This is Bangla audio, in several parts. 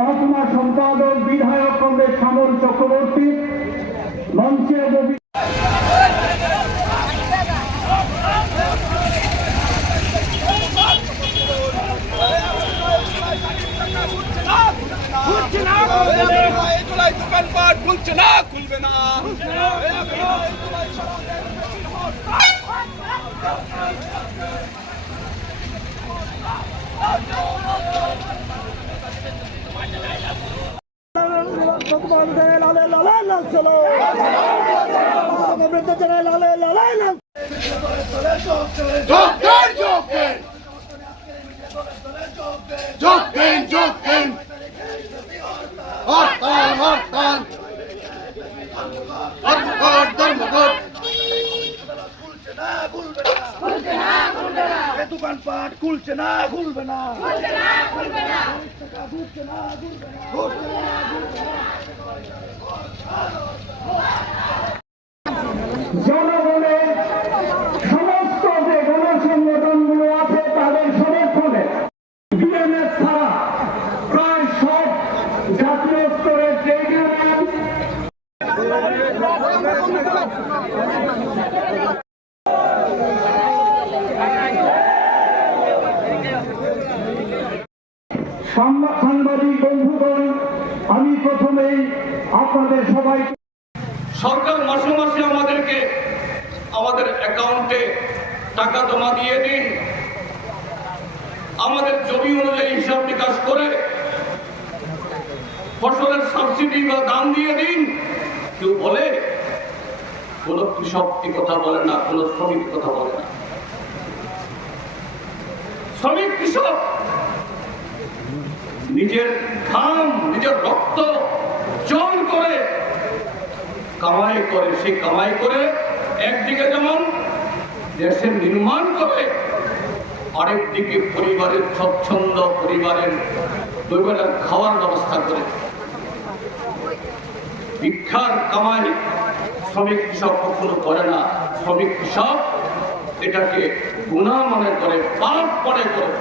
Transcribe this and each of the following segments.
মহকুমা সম্পাদক বিধায়ক কংগ্রেস সামল চক্রবর্তী মঞ্চে খুলছে না খুলবে না। যোগ দেন যোগ দেন যোগ দেন হরতাল হরতাল সরকার মাসে মাসে আমাদেরকে আমাদের অ্যাকাউন্টে টাকা জমা দিয়ে দিন। আমাদের জমি অনুযায়ী হিসাব নিকাশ করে ফসলের সাবসিডি বা দাম দিয়ে দিন। কেউ বলে, কোন কৃষক কথা বলে না, কোন শ্রমিক কথা বলে না। শ্রমিক, কৃষক, নিজের ঘাম, নিজের রক্ত জল করে, কামাই করে সে কামাই করে একদিকে যেমন দেশের নির্মাণ করে, আরেকদিকে পরিবারের স্বচ্ছন্দ পরিবারের দুবেলার খাওয়ার ব্যবস্থা করে। ভিক্ষার কামাই শ্রমিক কৃষক কখনো করে না। শ্রমিক কৃষক এটাকে গুণা মনে করে, পাপ মনে করে।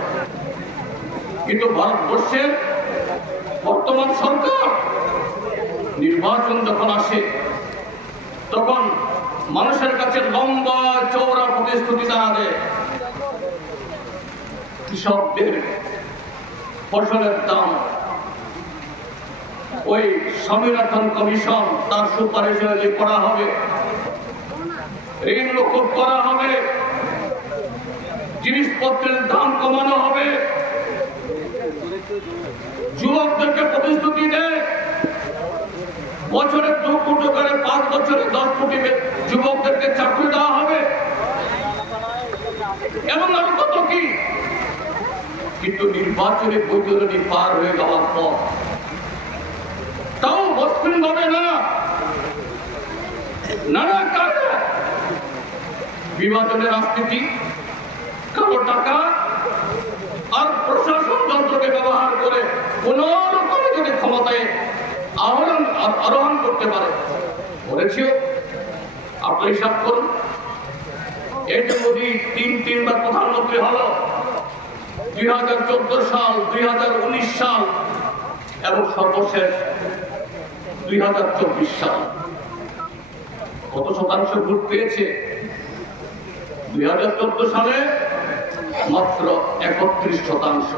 কিন্তু ভারতবর্ষের বর্তমান সরকার নির্বাচন যখন আসে, তখন মানুষের কাছে লম্বা চৌড়া প্রতিশ্রুতি তারা দেয়। কৃষকদের ফসলের দাম ওই স্বামীনাথন কমিশন তার সুপারিশ অনুযায়ী করা হবে, ঋণ লক্ষ্য করা হবে, জিনিসপত্রের দাম কমানো হবে, যুবকদেরকে প্রতিশ্রুতি দেয় বছরে দু কোটি করে পাঁচ বছরে দশ কোটি যুবকদেরকে চাকরি দেওয়া হবে। এমন আরও কত কি? কিন্তু নির্বাচনে বৈতরণী পার হয়ে যাওয়ার পর তাও মসৃণ ভাবে না। নানা কারণে বিভাজনের রাজনীতি কালো টাকা আর প্রশাসন যন্ত্রকে ব্যবহার করে কোন রকমে যদি ক্ষমতায় আহরণ আরোহণ করতে পারে করেছিও আপনি হিসাব করুন। এই যে মোদী তিন তিনবার প্রধানমন্ত্রী হলো, দুই সাল, দুই হাজার উনিশ সাল, এবং সর্বশেষ দুই হাজার চব্বিশ সাল। কত শতাংশ ভোট পেয়েছে? দুই হাজার চোদ্দ সালে মাত্র একত্রিশ শতাংশ।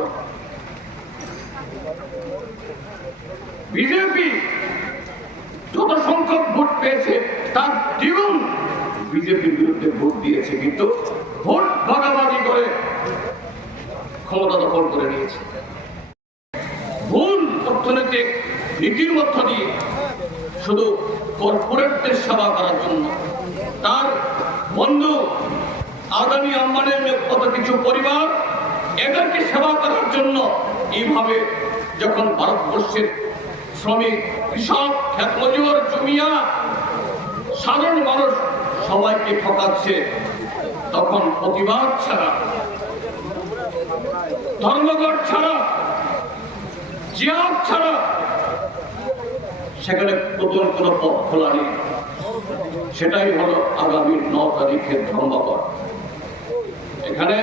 বিজেপি যত সংখ্যক ভোট পেয়েছে, তার দ্বিগুণ বিজেপির বিরুদ্ধে ভোট দিয়েছে, কিন্তু ভোট ভাগাভাগি করে ক্ষমতা দখল করে নিয়েছে। ভুল অর্থনৈতিক নীতির মধ্য দিয়ে শুধু কর্পোরেটদের সেবা করার জন্য। তার বন্ধু আদানি আম্বানির মতো কিছু পরিবার এদেরকে সেবা করার জন্য এইভাবে যখন ভারতবর্ষের শ্রমিক, কৃষক খ্যাত মজুর জমিয়া, সাধারণ মানুষ সবাইকে ঠকাচ্ছে, তখন প্রতিবাদ ছাড়া, ধর্মঘট ছাড়া, জিয়াদ ছাড়া সেখানে নতুন কোনো পথ খোলা নেই। সেটাই হলো আগামী ন তারিখের ধর্মঘট। এখানে